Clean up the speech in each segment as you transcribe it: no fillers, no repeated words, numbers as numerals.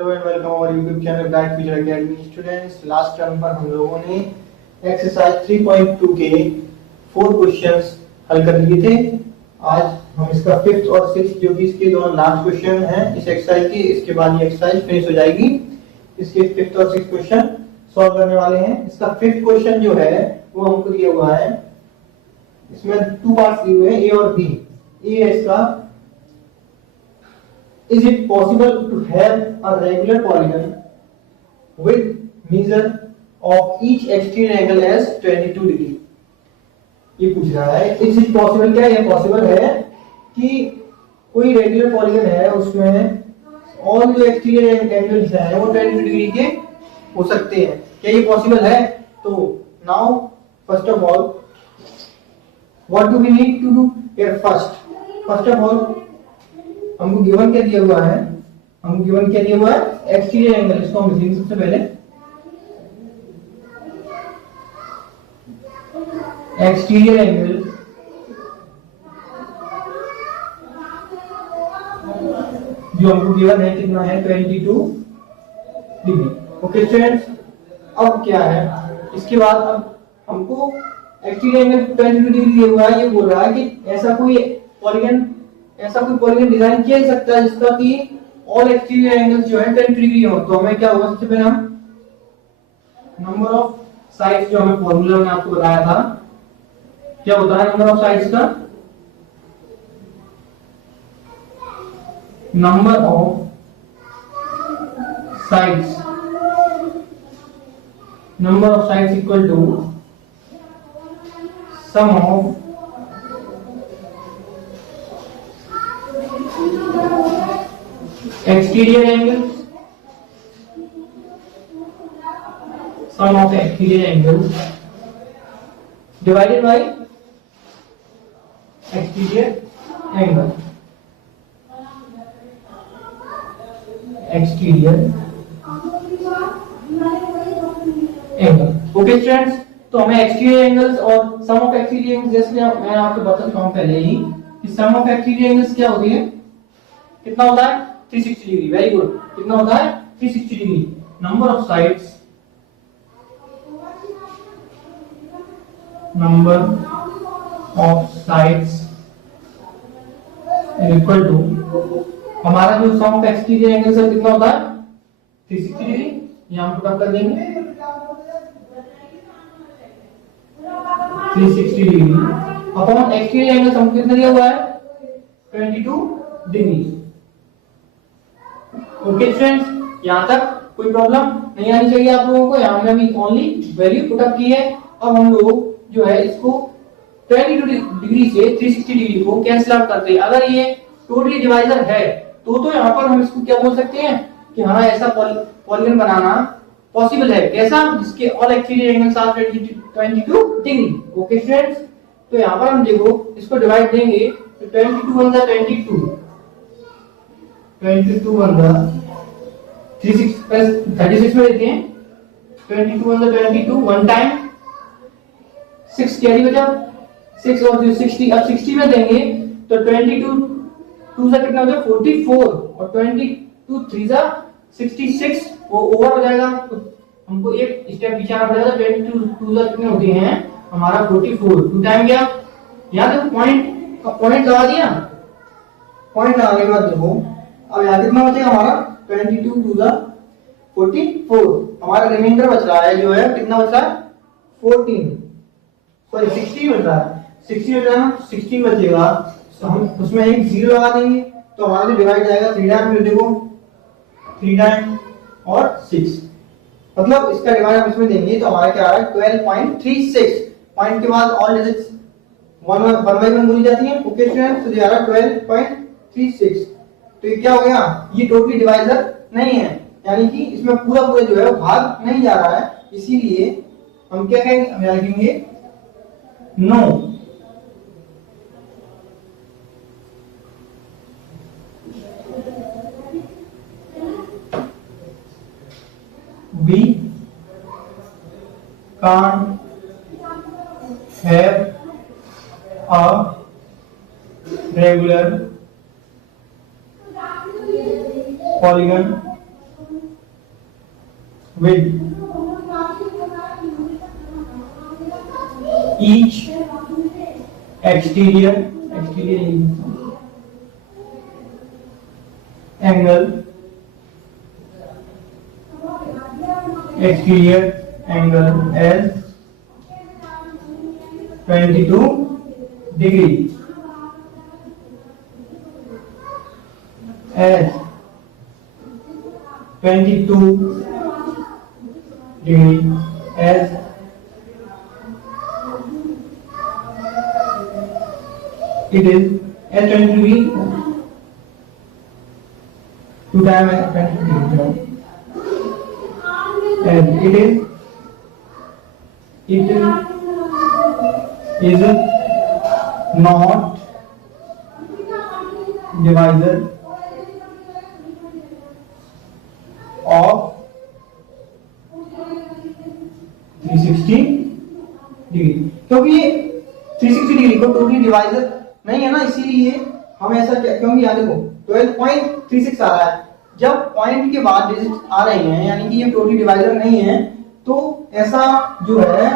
Hello and welcome our YouTube channel guide future academy students. Last term पर हम लोगों ने एक्सरसाइज 3.2 के 4 क्वेश्चंस हल कर लिए थे। आज हम इसका 5th और 6th जो कि इसके दोनों लास्ट क्वेश्चन हैं इस एक्सरसाइज के, इसके बाद ये एक्सरसाइज फिनिश हो जाएगी। इसके 5th और 6th क्वेश्चन सॉल्व करने वाले हैं। इसका 5th क्वेश्चन जो है वो हमको दिया हुआ है, इसमें 2 पार्ट्स दिए हुए हैं, ए और बी। ए है इसका, is it possible to have a regular polygon with measure of each exterior angle as 22 degree. ये पूछ रहा है is it possible, क्या ये पॉसिबल है कि कोई रेगुलर पॉलीगन है उसमें ऑल जो एक्सटीरियर एंगल्स हैं वो 22 डिग्री के हो सकते हैं, क्या ये पॉसिबल है? तो now first of all what do we need to do here? First of all हमको गिवन क्या दिया हुआ है, हमको गिवन क्या दिया हुआ है? Exterior angle. इसको हम लिखेंगे सबसे पहले एक्सटीरियर एंगल जो हमको गिवन है कितना है? 22 डिग्री। ओके स्टूडेंट्स, अब क्या है इसके बाद? अब हमको एक्सटीरियर एंगल 22 डिग्री दिया हुआ है। ये बोल रहा है कि ऐसा कोई पॉलीगन डिजाइन किया जा सकता है जिसका कि ऑल एक्सटीरियर एंगल्स जो है 22 डिग्री हो। तो हमें क्या होगा? सबसे पहले हम नंबर ऑफ साइड्स जो हमें फॉर्मूला में आपको बताया था, क्या होता है नंबर ऑफ साइड्स का? Number of sides equal to sum of exterior angles, sum of exterior angles divided by exterior angle, okay students. तो हमें एक्सटीरियर एंगल्स और सम ऑफ एक्सटीरियर एंगल्स, जैसे मैं आपको बता चुका हूं पहले ही कि सम ऑफ एक्सटीरियर एंगल्स क्या होती है, कितना होता है? 360 डिग्री। Very good. कितना होता है? 360 degree. Number of sides equal to हमारा जो सम ऑफ एक्सटीरियर एंगल्स है कितना होता है? 360 डिग्री। यहां हम पुट अप कर देंगे 360 डिग्री अपॉन एक्सटीरियर एंगल्स हमको कितना दिया हुआ है? 22 डिग्री। ओके स्टूडेंट्स, यहां तक कोई प्रॉब्लम नहीं आनी चाहिए आप लोगों को। यहां में अभी ओनली वैल्यू पुट अप की है। अब हम लोग जो है इसको 22 डिग्री से 360 डिग्री को कैंसिल आउट करते हैं। अगर ये टोटली डिवाइजर है तो यहाँ पर हम इसको क्या बोल सकते हैं कि हाँ ऐसा पॉलीगन बनाना पॉसिबल है। कैसा? जिसके all exterior angles are 22 degree. Okay students, तो यहाँ पर हम देखो इसको डिवाइड देंगे तो 22 वन जा 22 वन जा 36 में देते हैं। 22 वन जा 22 वन टाइम 6 कैरी बचा 6 और 60। अब 60 में देंगे तो 22 2 से कितना हो जाएगा? 44 और 22 3 जा 66 वो ओवर हो जाएगा। तो हमको एक स्टेप पीछे आना पड़ेगा। 22 2 जा कितने होते हैं हमारा? 44। 2 टाइम गया, यहां देखो पॉइंट लगा दिया। पॉइंट लगाने के बाद देखो अब यहां कितना बचेगा हमारा? 22 2 जा 44। हमारा रिमाइंडर बच रहा है जो है कितना बच रहा है? 14 सॉरी 16 बच रहा है। 16 बच रहा है, 16 बचेगा तो हम उसमें एक 0 लगा देंगे तो हमारा डिवाइड जाएगा 3 टाइम में। देखो 3 टाइम और 6, मतलब इसका डिवाइड हम इसमें देंगे तो हमारा क्या आ रहा है? 12.36। पॉइंट के बाद ऑल डिजिट्स 1 बाय 1 बोली जाती है। ओके स्टूडेंट्स, तो ये आ रहा है 12.36। तो ये क्या हो गया? ये टोटली डिवाइजर नहीं है, यानी कि इसमें पूरा जो है भाग नहीं जा रहा है। इसीलिए हम क्या कहेंगे? हम लिखेंगे no. We can't have a regular polygon with each exterior angle as 22 degree, as 22 degree, as it is as 22 degree, 2 times 22 degree, and it is not divisor of 360 degree, क्योंकि ये 360 डिग्री को टोटली डिवाइजर नहीं है ना, इसीलिए हम ऐसा क्योंकि यहाँ देखो 12.36 आ रहा है, जब पॉइंट के बाद डिजिट आ रहे हैं यानी कि ये टोटली डिवाइजर नहीं है, तो ऐसा जो है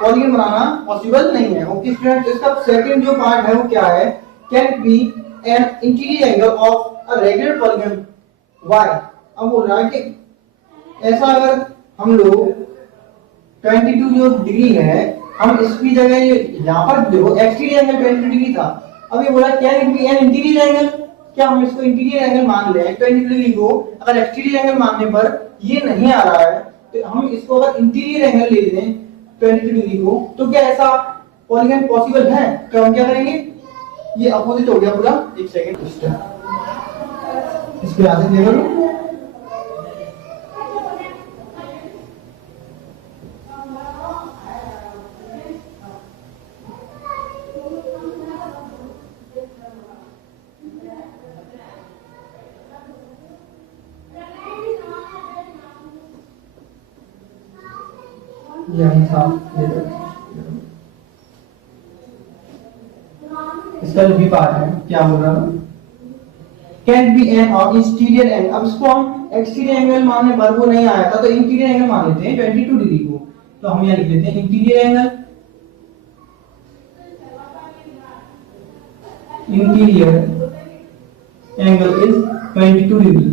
पॉलीगन बनाना पॉसिबल नहीं है। ओके स्टूडेंट, इसका सेकंड जो पार्ट है वो क्या है, can be an interior angle of a regular polygon why. अब बोल रहा है कि ऐसा अगर हम लोग 22 जो डिग्री है, हम इसकी जगह यहाँ पर देखो एक्सटीरियर एंगल 22 डिग्री था, अब ये बोला can it be an interior angle, क्या हम इसको इंटीरियर एंगल मान लें 22 डिग्री को, अगर एक्सटीरियर एंगल मानने पर ये नहीं आ रहा है तो हम इसको अगर इंटीरियर एंगल ले लें 22 डिग्री को, तो क्या ऐसा पॉलीगन पॉसिबल है? तो हम क्या करेंगे, ये अपोजिट हो गया पूरा, एक सेकंड इस पे आगे देखो, इसका जो भी पार्ट है क्या बोल रहा हूं, कैन बी एन और इंटीरियर एंगल। अब इसको हम एक्सटीरियर एंगल मानने पर वो नहीं आया था, तो इंटीरियर एंगल मान लेते हैं 22 डिग्री को, तो हम यहां लिख लेते हैं इंटीरियर एंगल इज 22 डिग्री।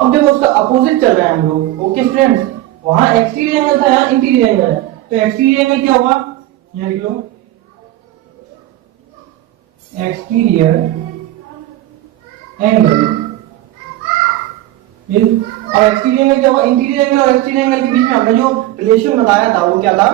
अब देखो उसका अपोजिट चल रहा है हम लोग। ओके स्टूडेंट्स, वहां एक्सटीरियर एंगल था, यहाँ इंटीरियर एंगल है, तो एक्सटीरियर एंगल क्या होगा, यहाँ लिख लो एक्सटीरियर एंगल इज, और एक्सटीरियर एंगल क्या होगा, इंटीरियर एंगल और एक्सटीरियर एंगल के बीच में हमने जो रिलेशन बताया था वो क्या था,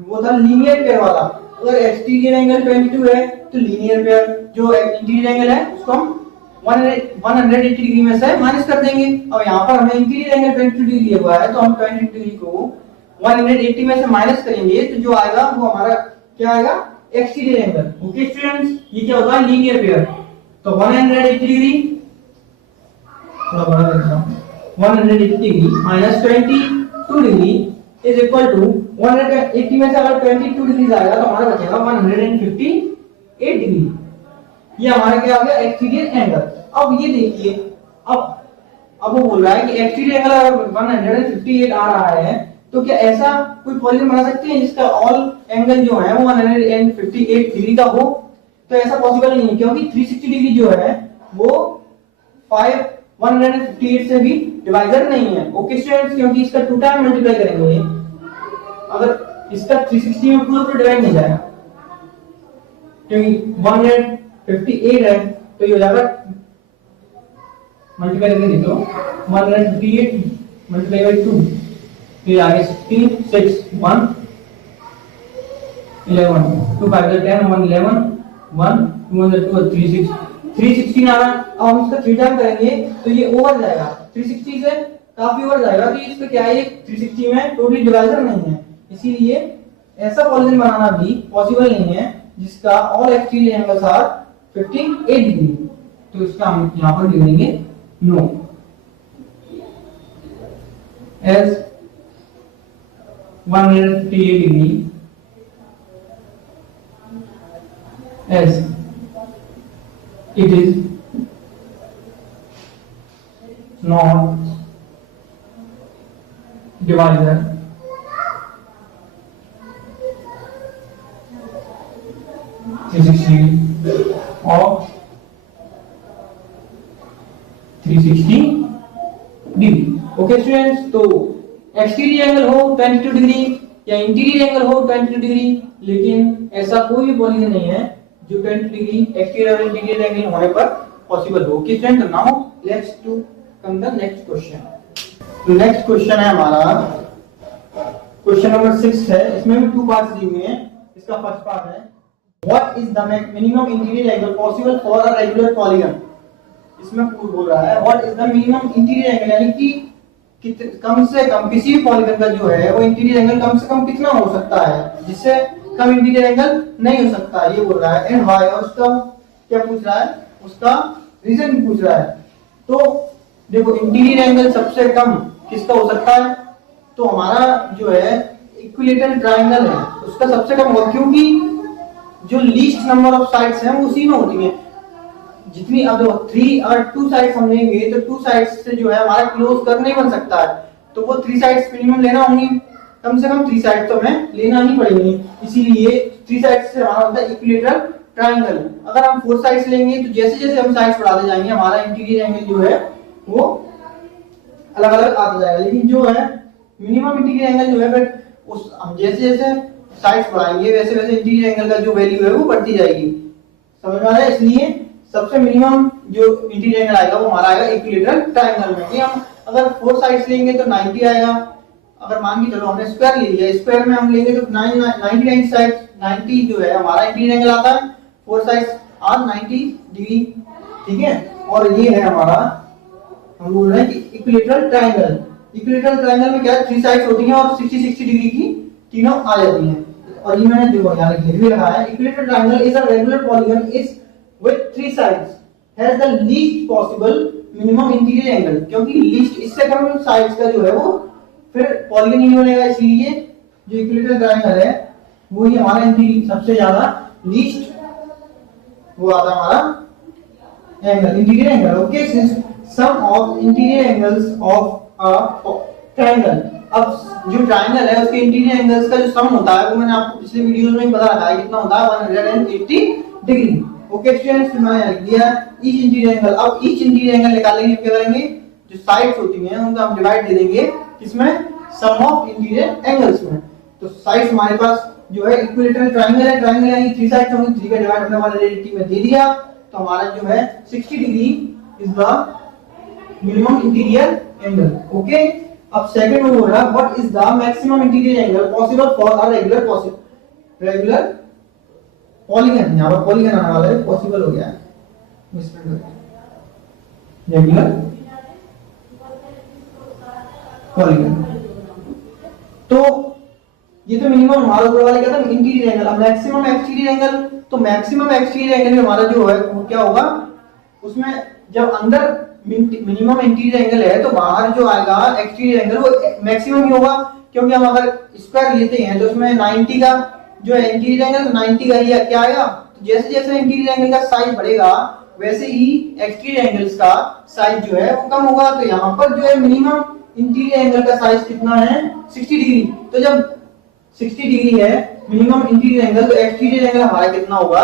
वो था लीनियर पेयर वाला। अगर एक्सटीरियर एंगल 22 है तो लीनियर पेयर, जो इंटीरियर एंगल है उसको हम 180 डिग्री में से माइनस कर देंगे। अब यहाँ पर हमें इंटीरियर एंगल 22 डिग्री दिया हुआ है, तो हम 22 डिग्री को 180 में से माइनस करेंगे, तो जो आएगा वो हमारा क्या आएगा, एक्सटीरियर एंगल। ओके स्टूडेंट्स, ये क्या होता है, लीनियर पेयर। तो 180 डिग्री, थोड़ा बड़ा करता हूं, 180 degree minus 22 degree is equal to 180 में से अगर 22 डिग्री आएगा तो हमारा बचेगा 158 डिग्री। ये हमारा क्या आ गया, एक्सटीरियर एंगल। अब ये देखिए, अब वो बोल रहा है कि एक्सटीरियर एंगल अगर 158 आ रहा है, तो क्या ऐसा कोई पॉलीगन बना सकते हैं जिसका ऑल एंगल जो है वो 158 डिग्री का हो? तो ऐसा पॉसिबल नहीं है, क्योंकि 360 डिग्री जो है वो 158 से भी डिवाइजर नहीं है। ओके स्टूडेंट्स, क्योंकि इसका 2 टाइम मल्टीप्लाई करेंगे, अगर इसका 360 में पूरा डिवाइड नहीं जाएगा, क्योंकि 158 है तो ये हो जाएगा, मल्टीप्लाई करके देख लो, 158 मल्टीप्लाई बाय 2, फिर आगे 16 6 1 11 2 5 10 1 11 1 2 2 316 आ रहा है। अब हम इसका 3 टाइम करेंगे तो ये ओवर जाएगा, 360 से काफी ओवर जाएगा, तो इसका क्या है, 360 में टोटली डिवाइजर नहीं है, इसीलिए ऐसा पॉलीगन बनाना भी पॉसिबल नहीं है जिसका all exterior angles are 58 degree. तो इसका हम यहां पर लिख देंगे no, as 158 degree as it is not divisor of 360 degree. Okay students, तो एक्सटीरियर एंगल हो 22 डिग्री या इंटीरियर एंगल हो 22 डिग्री, लेकिन ऐसा कोई भी पॉलीगन नहीं है जो 20 डिग्री एक्सटीरियर और इंटीरियर एंगल होने पर पॉसिबल हो। Okay student, now let's to come the next question. Next question है हमारा क्वेश्चन नंबर 6 है। इसमें भी 2 पार्ट्स दिए हुए हैं। इसका फर्स्ट पार्ट है what is the minimum interior angle possible for a regular polygon. इसमें बोल रहा है what is the minimum interior angle, यानी कि कम से कम किसी भी पॉलीगन का जो है वो इंटीरियर एंगल कम से कम कितना हो सकता है जिससे कम इंटीरियर एंगल नहीं हो सकता, ये बोल रहा है। एंड व्हाई, और उसका क्या पूछ रहा है, उसका रीजन पूछ रहा है। तो देखो इंटीरियर एंगल सबसे कम किसका हो सकता है, तो हमारा जो है इक्विलेटरल ट्रायंगल है उसका सबसे कम होगा, क्योंकि जो लीस्ट नंबर ऑफ साइड्स हैं वो उसी में होती हैं। जितनी अब 3 और 2 साइड्स हम लेंगे तो 2 साइड्स से जो है हमारा क्लोज कर्व नहीं बन सकता है, तो वो 3 साइड्स मिनिमम लेना होंगी, कम से कम 3 साइड्स तो हमें लेना ही पड़ेंगी। इसीलिए 3 साइड्स से हमारा होता है इक्विलेटरल ट्रायंगल। अगर हम 4 साइड्स लेंगे तो जैसे जैसे हम साइड्स बढ़ाते जाएंगे हमारा इंटीरियर एंगल जो है वो अलग अलग आता जाएगा। लेकिन जो है मिनिमम इंटीरियर एंगल जो है फिर उस हम जैसे जैसे साइड्स बढ़ाएंगे वैसे वैसे इंटीरियर एंगल का जो वैल्यू है वो बढ़ती जाएगी। समझ में आ रहा है? इसलिए सबसे मिनिमम जो इंटीरियर एंगल आएगा वो हमारा आएगा इक्विलेटरल ट्रायंगल में। हम अगर 4 साइड्स लेंगे तो 90 आएगा। अगर मान के चलो हमने स्क्वायर ले लिया, स्क्वायर में हम लेंगे तो 99 साइड्स 90 जो है हमारा इंटीरियर एंगल आता है, 4 साइड्स आर 90 डिग्री, ठीक है। और ये है हमारा, हम बोल रहे हैं कि इक्विलेटरल ट्रायंगल। इक्विलेटरल ट्रायंगल में क्या है, 3 साइड्स होती हैं और 60 डिग्री की तीनों आ जाती हैं। और ये मैंने देखो यहाँ लिख भी रखा है, equilateral triangle is a regular polygon is with 3 sides has the least possible minimum interior angle, क्योंकि लीस्ट इससे कम साइड्स का जो है वो फिर पॉलीगन ही बनेगा। इसलिए जो इक्विलेटरल ट्रायंगल है वो ही हमारा सबसे ज्यादा लीस्ट वो आता है हमारा angle, interior angle. Okay, sum of interior angles of a triangle. अब जो ट्रायंगल है उसके इंटीरियर एंगल्स का जो सम होता है वो मैंने आपको पिछले वीडियोस में बता रखा है, कितना होता है 180 डिग्री। ओके स्टूडेंट्स, मैंने लिख दिया ईच इंटीरियर एंगल। अब ईच इंटीरियर एंगल निकालेंगे, क्या करेंगे, जो साइड्स होती हैं उनका हम डिवाइड दे देंगे किसमें, सम ऑफ इंटीरियर एंगल्स में। तो साइड्स हमारे पास जो है इक्विलेटरल ट्रायंगल है, ट्रायंगल यानी 3 साइड्स होंगी, 3 का डिवाइड हमने 180 में दे दिया, तो हमारा जो है 60 degree is the minimum interior angle. Okay, अब सेकंड में बोल रहा है what is the maximum interior angle possible for a regular polygon. यहाँ पर पॉलीगन आने वाला है, पॉसिबल हो गया है रेगुलर पॉलीगन। तो ये तो मिनिमम हमारा ऊपर वाले क्या था, इंटीरियर एंगल। अब मैक्सिमम एक्सटीरियर एंगल, तो मैक्सिमम एक्सटीरियर एंगल हमारा जो है वो क्या होगा, उसमें जब अंदर मिनिमम इंटीरियर एंगल है तो बाहर जो आएगा एक्सटीरियर एंगल वो मैक्सिमम ही होगा, क्योंकि हम अगर स्क्वायर लेते हैं तो उसमें 90 का जो है इंटीरियर एंगल 90 का ही क्या आएगा। तो जैसे जैसे इंटीरियर एंगल का साइज बढ़ेगा वैसे ही एक्सटीरियर एंगल्स का साइज जो है वो कम होगा। तो यहाँ पर जो है मिनिमम इंटीरियर एंगल का साइज कितना है, 60 डिग्री। तो जब 60 डिग्री है मिनिमम इंटीरियर एंगल, तो एक्सटीरियर एंगल हमारा कितना होगा,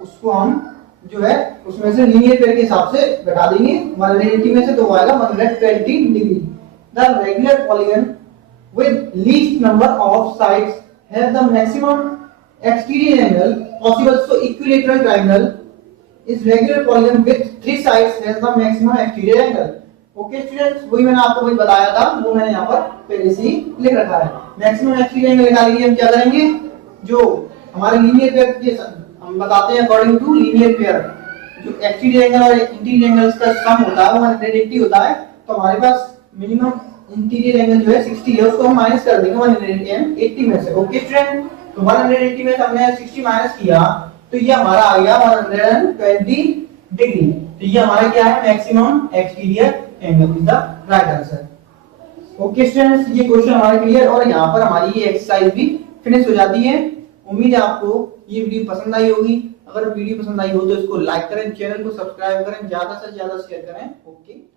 उसको हम जो है उसमें से लीनियर पेयर के हिसाब से घटा देंगे 180 में से, तो आएगा 120 degree. The regular polygon with least number of sides have the maximum exterior angle possible, so equilateral triangle is regular polygon with 3 sides has the maximum exterior angle. Okay students, वही मैंने आपको वही बताया था, वो मैंने यहाँ पर पहले से ही लिख रखा है। मैक्सिमम एक्सटीरियर एंगल निकालने के लिए हम क्या करेंगे, जो हमारे लीनियर पेयर के हम बताते हैं अकॉर्डिंग टू लीनियर पेयर, जो एक्सटीरियर एंगल और इंटीरियर एंगल्स का सम होता है वो 180 होता है। तो हमारे पास मिनिमम इंटीरियर एंगल जो है 60 है, उसको हम माइनस कर देंगे 180 में से। ओके स्टूडेंट, तो 180 में से हमने 60 माइनस किया तो ये हमारा आ गया 120 डिग्री। तो ये हमारा क्या है, maximum exterior angle is the right answer. Okay students, ये क्वेश्चन हमारा क्लियर, और यहाँ पर हमारी ये एक्सरसाइज भी फिनिश हो जाती है। उम्मीद है आपको ये वीडियो पसंद आई होगी। अगर वीडियो पसंद आई हो तो इसको लाइक करें, चैनल को सब्सक्राइब करें, ज्यादा से ज्यादा शेयर करें। ओके।